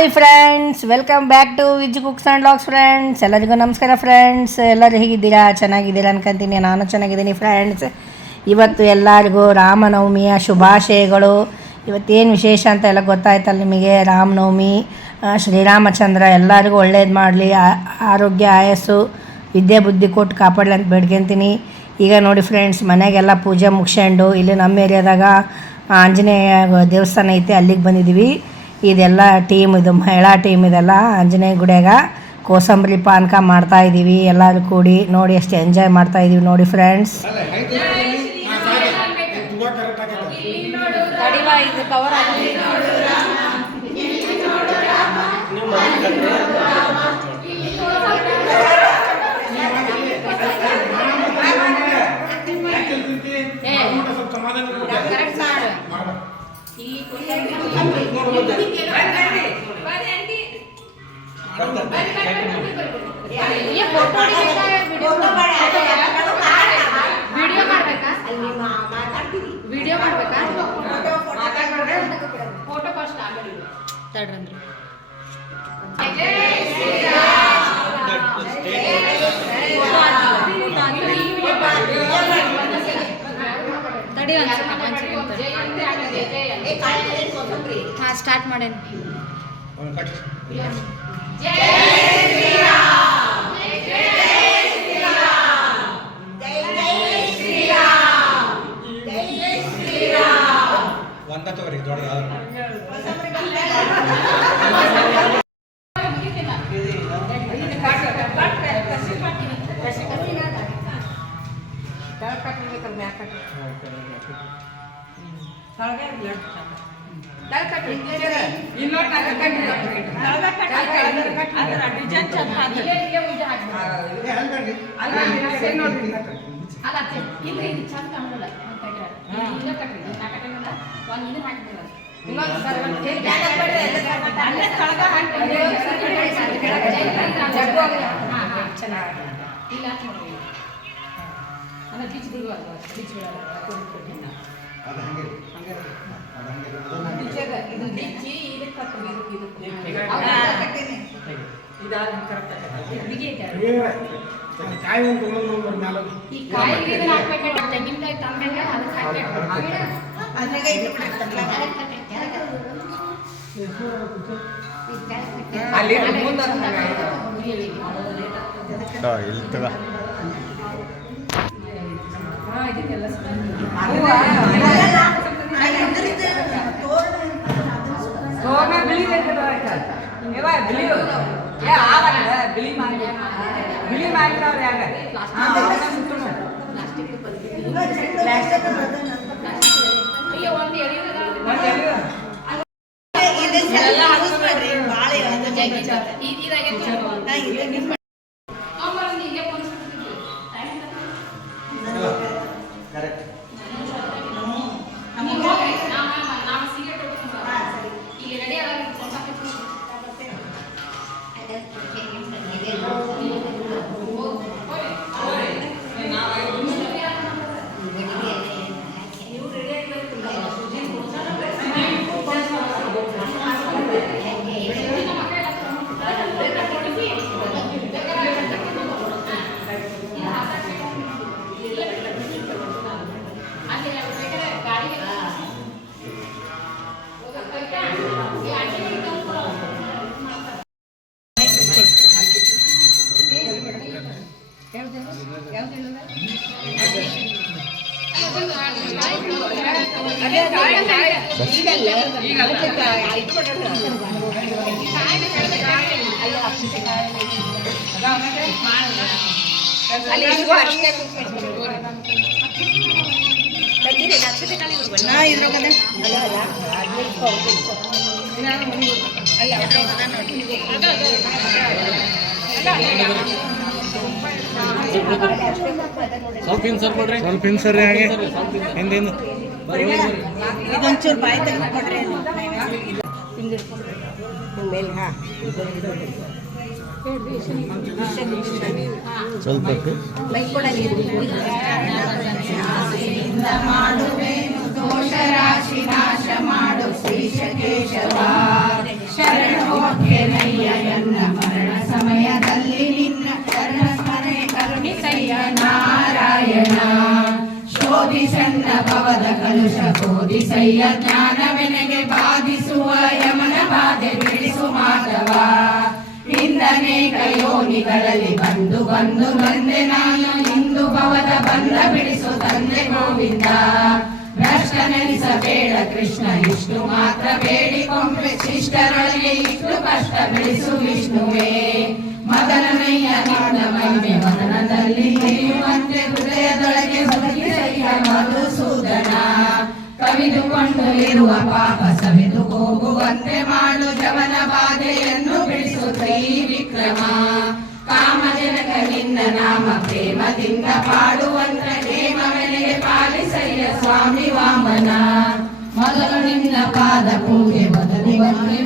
Hi friends welcome back to Viz cooks and logs friends ಎಲ್ಲರಿಗೂ ನಮಸ್ಕಾರ friends ಎಲ್ಲರೂ ಹೇಗಿದ್ದೀರಾ? ಚೆನ್ನಾಗಿದ್ದೀರಾ ಅನ್ಕೊಂತೀನಿ. ನಾನು ಚೆನ್ನಾಗಿದ್ದೀನಿ ಫ್ರೆಂಡ್ಸ್ ಇವತ್ತು ಎಲ್ಲರಿಗೂ ರಾಮನವಮಿಯ ಶುಭಾಶಯಗಳು. ಇವತ್ತೇನು ವಿಶೇಷ ಅಂತ ಎಲ್ಲ ಗೊತ್ತಾಯ್ತಲ್ಲ ನಿಮಗೆ? ರಾಮನವಮಿ ಶ್ರೀರಾಮಚಂದ್ರ, ಎಲ್ಲರಿಗೂ ಒಳ್ಳೇದು ಮಾಡಲಿ. ಆರೋಗ್ಯ, ಆಯಸ್ಸು, ವಿದ್ಯೆ, ಬುದ್ಧಿ ಕೊಟ್ಟು ಕಾಪಾಡಲಿ ಅಂತ ಬೇಡ್ಕೊಂತೀನಿ. ಈಗ ನೋಡಿ ಫ್ರೆಂಡ್ಸ್ ಮನೆಗೆಲ್ಲ ಪೂಜೆ ಮುಗಿಸ್ಕೊಂಡು ಇಲ್ಲಿ ನಮ್ಮ ಏರಿಯಾದಾಗ ಆಂಜನೇಯ ದೇವಸ್ಥಾನ ಐತೆ. ಅಲ್ಲಿಗೆ ಬಂದಿದ್ದೀವಿ ಇದೆಲ್ಲ ಟೀಮ್ ಇದು ಮಹಿಳಾ ಟೀಮ್ ಇದೆಲ್ಲ ಆಂಜನೇಯ ಗುಡಿಯಾಗ ಕೋಸಂಬರಿ ಪಾನಕ ಮಾಡ್ತಾ ಇದ್ದೀವಿ ಎಲ್ಲರೂ ಕೂಡಿ ನೋಡಿ ಎಷ್ಟು ಎಂಜಾಯ್ ಮಾಡ್ತಾ ಇದ್ದೀವಿ ನೋಡಿ ಫ್ರೆಂಡ್ಸ್ ವಿಡಿಯೋ ಮಾಡ್ಬೇಕಾ ವಿಡಿಯೋ ಮಾಡ್ಬೇಕಾ ಫೋಟೋ ಫಸ್ಟ್ ಆಮೇಲೆ ತಡ್ರಂದ್ರೆ ತಡಿ ಒಂದು ಸೆಕೆಂಡ್ ಒಂದು ಸೆಕೆಂಡ್ ಹಾಂ ಸ್ಟಾರ್ಟ್ ಮಾಡೇನು ಒಂದ ತಗೋರಿ ದೊಡ್ಡ ಯಾವ್ದು ಅಲ್ಲ ಇಲ್ಲ ಇದು ಬಿಡುವ ಕಾಣಲ್ಲ ಇಲ್ಲ ಅದು ಅದು ಹಂಗೆ ಕಾಯಿ ಒಂದು ತೊಗೊಂಡು ನಾಲ್ಕು. ಈ ಕಾಯಿ ಇದನ್ನ ಹಾಕ್ಬೇಕಂತ ತೆಂಗಿನಕಾಯಿ ತಂದಾಗ ಅದಕ್ಕೆ ಹಾಕ್ಬೇಕು. ಇಲ್ಲಿ. ತಗ. ಅಯ್ಯೋ ಒಂದು ಎಳೆಯೋದ ಕರೆಕ್ಟ್ ಸ್ವಲ್ಪ ಇನ್ ಸ್ವಲ್ಪ ಕೊಡ್ರಿ. ಸ್ವಲ್ಪ ಹಾಗೆ. ಹಿಂದಿಂದ ಇದೊಂಚೂರು ಬಾಯಿ ತೆಗೆದುಕೊಡ್ರಿ ಮೇಲೆ ಹಾಂ ಸ್ವಲ್ಪ ಮಾಡು ಶ್ರೀ ಕೊಡಲಿ ಶರಣ ಶರಣ ಶೋಧಿಸನ್ನ ಭವದ ಕಲುಷ ಬೋಧಿಸಯ್ಯ. ಜ್ಞಾನವೆನಗೆ ಬಾಧಿಸುವ ಯಮನ ಬಾಧೆ ಬಿಡಿಸು ಮಾಧವ. ಇಂದನೇಕ ಕಯೋನಿಗಳಲ್ಲಿ ಬಂದು ಬಂದು ಬಂದೆ ನಾನು. ಇಂದು ಪವದ ಬಂದ ಬಿಡಿಸು ತಂದೆ ಗೋವಿಂದ. ಭ್ರಷ್ಟನೆನಿಸಬೇಡ ಕೃಷ್ಣ, ಇಷ್ಟು ಮಾತ್ರ ಬೇಡಿಕೊಂಡ್ರೆ ಶಿಷ್ಟರೊಳಗೆ ಇಷ್ಟು ಕಷ್ಟ ಬಿಡಿಸು ವಿಷ್ಣುವೇ. ತಿಳಿಯುವಂತೆ ಹೃದಯದೊಳಗೆ ಪಾಪ ಸವಿದು ಹೋಗುವಂತೆ ಮಾಡು ಜವನ ಬಾಧೆಯನ್ನು ಬಿಡಿಸು ವಿಕ್ರಮ ಕಾಮಜನಕ ನಿನ್ನ ನಾಮ ಪ್ರೇಮದಿಂದ ಪಾಡುವಂತ ನೇಮವೆನೆಗೆ ಪಾಲಿಸಯ್ಯ ಸ್ವಾಮಿ ವಾಮನ ಮೊದಲು ನಿನ್ನ ಪಾದ ಪೂಜೆ ಬದಲಿ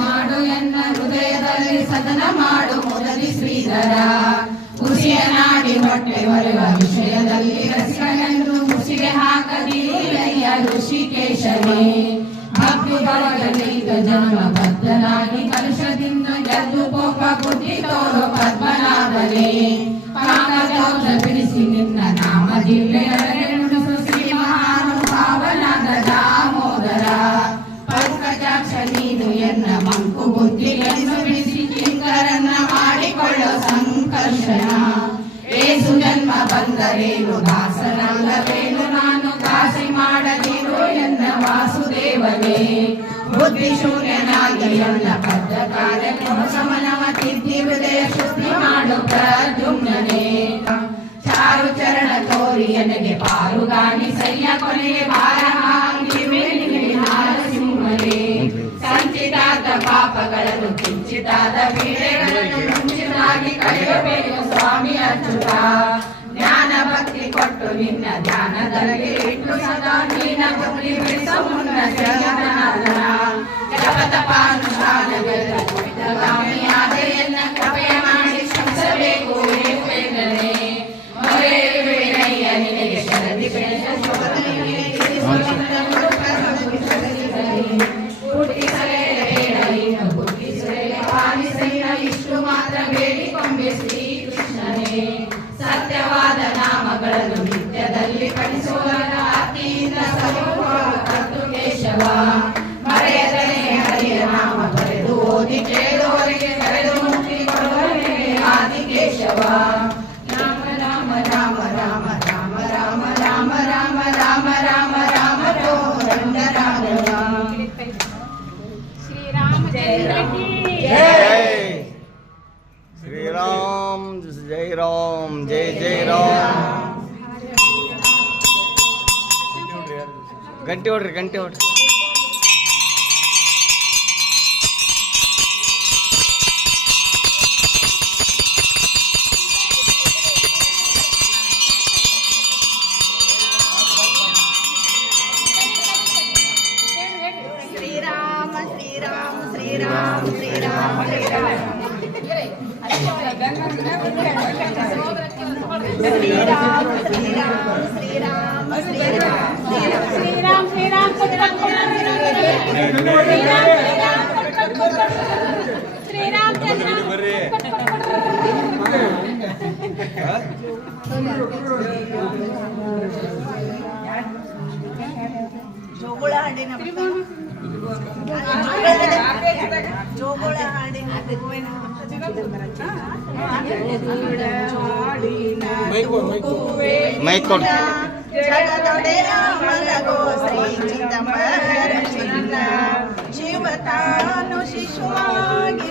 ಮಾಡು ಎನ್ನ ಹೃದಯದಲ್ಲಿ ಸದನ ಮಾಡು, ಮೊದಲಿ ಶ್ರೀಧರ ಖುಷಿಯ ನಾಡಿ ಹೊಟ್ಟೆ ಬರುವ ವಿಷಯದಲ್ಲಿ ರಸಿಕನೆಂದು ಮುಸಿಗೆ ಹಾಕದಿರಯ್ಯ ಋಷಿಕೇಶನೇ ಭಕ್ತಿ ಬಳಗಲಿಗ ಜನ್ಮ ಬದ್ಧನಾಗಿ ಕಲಶದಿಂದ ಗೆದ್ದು ಕೋಪ ಬುದ್ಧಿ ತೋರು ಪದ್ಮನಾಭನೇ ಕಾಮದೋಷ ಬಿಡಿಸಿ ನಿನ್ನ ನಾಮ ಬಂದರೇನು ದಾಸನಲ್ಲವೇನು ನಾನು ದಾಸಿ ಮಾಡದಿರು ಎನ್ನ ವಾಸುದೇವನೇ. ಬುದ್ಧಿ ಶೂನ್ಯನಾಗಿ ಎಲ್ಲ ಬದ್ಧ ಕಾರ್ಯಕ್ಕೆ ಸಮನವ ತಿದ್ದಿ ಹೃದಯ ಶುದ್ಧಿ ಮಾಡು ಪ್ರದ್ಯುಮ್ನನೇ. ಚಾರು ಚರಣ ತೋರಿ ಎನಗೆ ಪಾರುಗಾನಿ ಸಯ್ಯ ಕೊನೆಗೆ ನಾರಸಿಂಹನೇ. ಸಂಚಿತಾದ ಪಾಪಗಳನ್ನು ಕಿಂಚಿತಾದ ಬೀಳೆಗಳನ್ನು ಮುಂಚಿತಾಗಿ ಕಳೆಯಬೇಕು ಸ್ವಾಮಿ ಜ್ಞಾನ ಮತ್ತು ನಿನ್ನ ಧ್ಯಾನದಲ್ಲಿ ಇಟ್ಟು ಸದಾ ನೀನ ಗುರಿ ಬಿಡಿಸುನ್ನ ಜಗನಾದನ ಜಪತ ಪಾನುಸಾನವೆಲ್ಲ ಪುಟ್ಟಗಾಮಿಯಾದ ಎನ್ನ ಕೃಪೆಯ ಮಾಡಿ ಶ್ರಮಿಸಬೇಕು ವೇಗನೆ ಮರೇ ವೇಣಯ್ಯ ನಿನಗೆ ಶರದಿ ಬೆಳೆದ ಇಷ್ಟು ಮಾತ್ರ ಬೇಡಿಕೊಂಬೆ ಶ್ರೀಕೃಷ್ಣನೇ ಸತ್ಯವಾದ ನಾಮಗಳನ್ನು ಗಂಟೆ ಹೊಡ್ರಿ ಗಂಟೆ ಹೊಡ್ರಿ. ಜೋಗುಳ ಹಾಡಿನ ಜೋಗುಳ ಹಾಡಿನ ಮೈಕ್ ಕೊಡ್ರಿ ಜಗದೊಡೆಯ ಮಲಗೋ ಶ್ರೀ ಚಿದಂಬರ ಶಿವ ತಾನು ಶಿಶುವಾಗಿ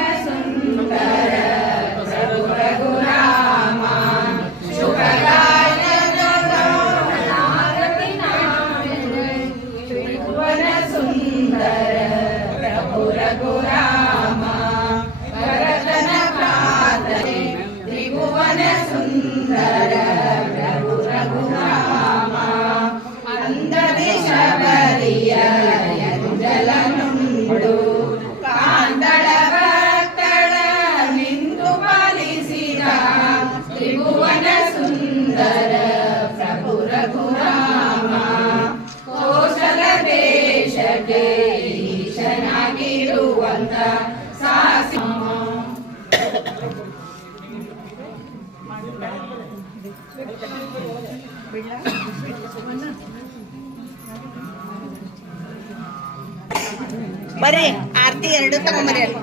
ಬರ್ರಿ ಆರತಿ ಎರಡು ತಗೊಂಬರ್ರಿ ಅಲ್ಲಿ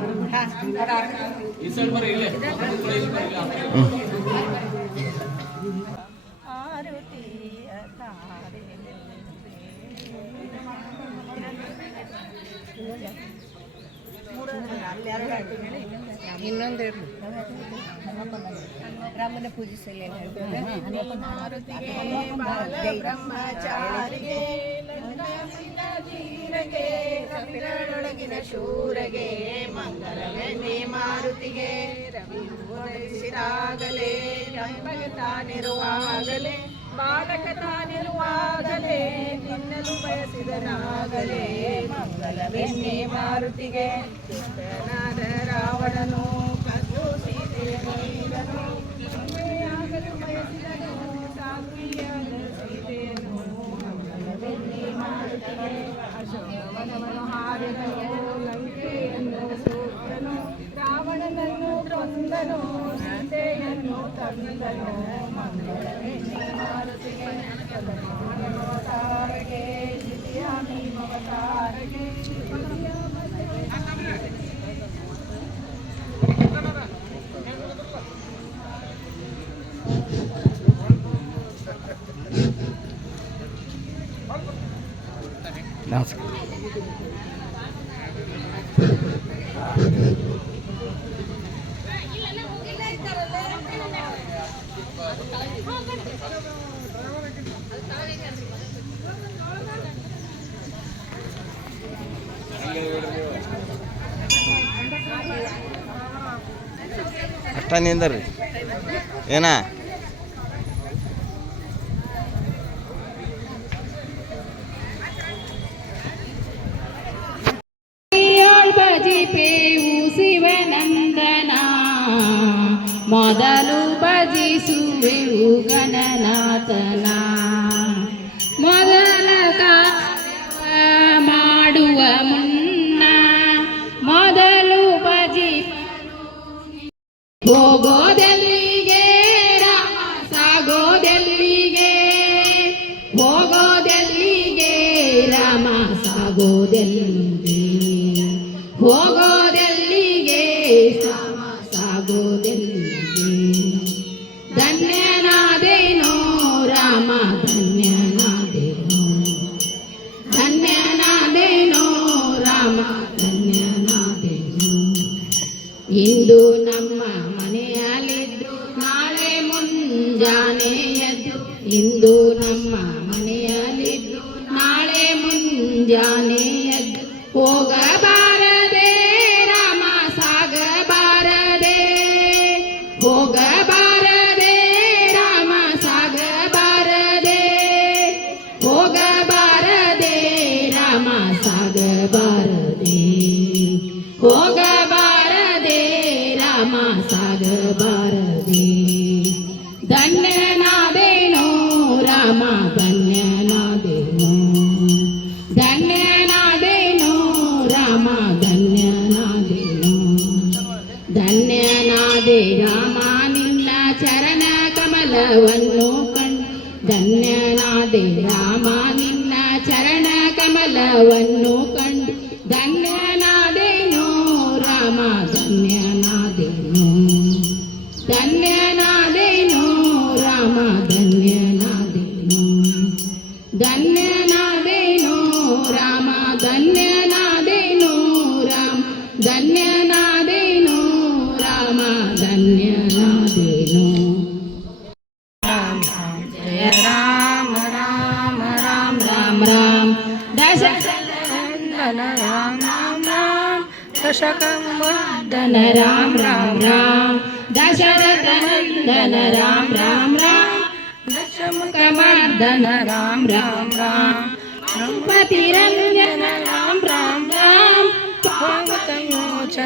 ಈ ಸೈಡ್ ಬರ್ರಿ ರಾಮನ ಕಪಿಲೊಳಗಿನ ಶೂರಗೆ ಮಂಗಲವೆನ್ನಿ ಮಾರುತಿಗೆ ರವಿ ಉದಯಿಸಿದಾಗಲೇ ರಂಭಗೆ ತಾನಿರುವಾಗಲೇ ಬಾಲಕ ತಾನಿರುವಾಗಲೇ ನಿನ್ನಲು ಬಯಸಿದನಾಗಲೇ ಮಂಗಲವೆನ್ನಿ ಮಾರುತಿಗೆ ರಾವಣನು ಕದ್ದು ಸೀತೆಯ ನೀರನು ಆಗಲು ಬಯಸಿದನು ಸಾಧ್ವಿಯಾದ ಸೀತೆಯನ್ನು ಮಂಗಲವೆನ್ನಿ ಮಾರುತಿಗೆ ಅಶೋಕವನವನ್ನು ಹಾರಿದನು ಲಂಕೆಯನ್ನು ಸೂತ್ರನು ರಾವಣನನ್ನು ಕೊಂದನು ಸೀತೆಯನ್ನು ತಂದನು ಅಷ್ಟ ನಿಂದ್ರಿ ಏನ? ಮನೆಯಲ್ಲಿದ್ದು ನಾಳೆ ಮುಂಜಾನೆ ಎದ್ದು ಇಂದು ನಮ್ಮ ಮನೆಯಲ್ಲಿದ್ದು ನಾಳೆ ಮುಂಜಾನೆ धन्यनादेनो राम धन्यनादेनो राम राम जय राम राम राम राम राम दशरदनन्दन राम राम राम दशकवार्दन राम राम राम दशरथनन्दन राम राम राम दशमकमार्दन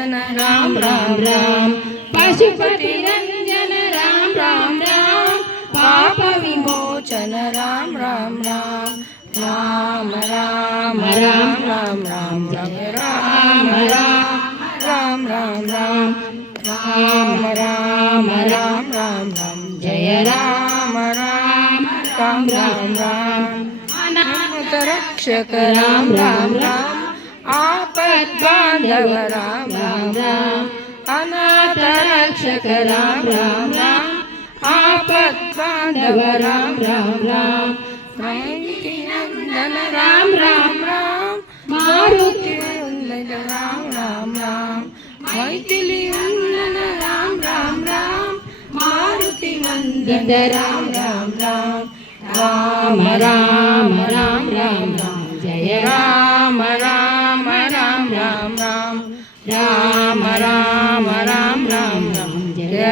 नंदन राम राम राम पशुपति रंजन राम राम राम पाप विमोचन राम राम राम राम राम राम राम राम जय राम राम राम राम राम राम राम राम राम राम जय राम राम राम राम राम अनाथ रक्षक राम राम राम ఆపద్బాంధవ రామ రామ అనాథ రక్షక రామ రామ రామ ఆపద్బాంధవ రామ రామ రామ మయంతి నందన రామ రామ రామ మారుతి నందన రామ రామ రామ మైథిలి నందన రామ రామ రామ మారుతి నందన రామ రామ రామ రామ రామ రామ రామ రామ జయ రామ రామ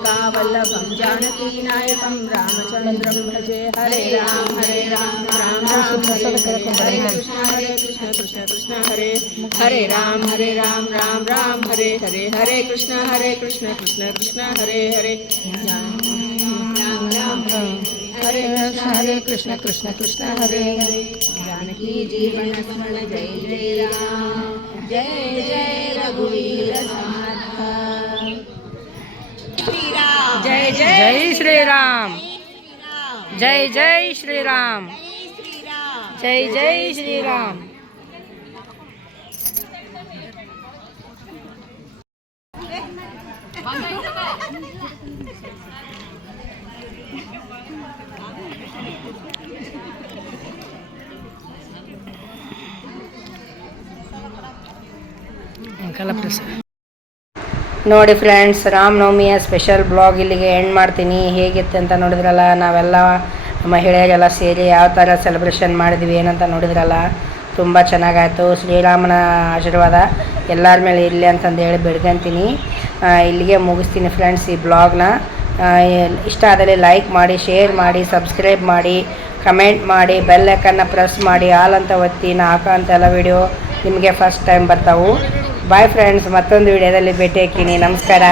माधवं गोपिकावल्लभं जानकीनायकं रामचन्द्रं भजे हरे राम हरे राम राम राम हरे हरे हरे कृष्ण हरे कृष्ण कृष्ण कृष्ण हरे हरे राम हरे राम राम राम हरे हरे हरे कृष्ण हरे कृष्ण कृष्ण कृष्ण हरे हरे। राम राम राम हरे कृष्ण हरे कृष्ण कृष्ण कृष्ण हरे हरे। जानकी जीवन स्मरण जय जय राम। जय जय रघुवीर जय जय जय श्री राम। जय जय श्री राम जय जय श्री राम कला प्रसाद ನೋಡಿ ಫ್ರೆಂಡ್ಸ್, ರಾಮನವಮಿಯ ಸ್ಪೆಷಲ್ ಬ್ಲಾಗ್ ಇಲ್ಲಿಗೆ ಎಂಡ್ ಮಾಡ್ತೀನಿ. ಹೇಗಿತ್ತು ಅಂತ ನೋಡಿದ್ರಲ್ಲ, ನಾವೆಲ್ಲ ಮಹಿಳೆಯರೆಲ್ಲ ಸೇರಿ ಯಾವ ಥರ ಸೆಲೆಬ್ರೇಷನ್ ಮಾಡಿದ್ವಿ, ಏನಂತ ನೋಡಿದ್ರಲ್ಲ, ತುಂಬ ಚೆನ್ನಾಗಾಯಿತು. ಶ್ರೀರಾಮನ ಆಶೀರ್ವಾದ ಎಲ್ಲರ ಮೇಲೆ ಇರಲಿ ಅಂತಂದು ಹೇಳಿ ಬೆಳ್ಕೊಂತೀನಿ. ಇಲ್ಲಿಗೆ ಮುಗಿಸ್ತೀನಿ ಫ್ರೆಂಡ್ಸ್ ಈ ಬ್ಲಾಗ್ನ ಇಷ್ಟ ಆದರೆ ಲೈಕ್ ಮಾಡಿ ಶೇರ್ ಮಾಡಿ ಸಬ್ಸ್ಕ್ರೈಬ್ ಮಾಡಿ ಕಮೆಂಟ್ ಮಾಡಿ ಬೆಲ್ ಐಕನ್ನ ಪ್ರೆಸ್ ಮಾಡಿ ಆಲ್ ಅಂತ ಒತ್ತಿ ನಾ ಹಾಕೋ ಅಂತೆಲ್ಲ ವಿಡಿಯೋ ನಿಮಗೆ ಫಸ್ಟ್ ಟೈಮ್ ಬರ್ತಾವು. ಬಾಯ್ ಫ್ರೆಂಡ್ಸ್ ಮತ್ತೊಂದು ವಿಡಿಯೋದಲ್ಲಿ ಭೇಟಿ ಹಾಕಿನಿ ನಮಸ್ಕಾರ.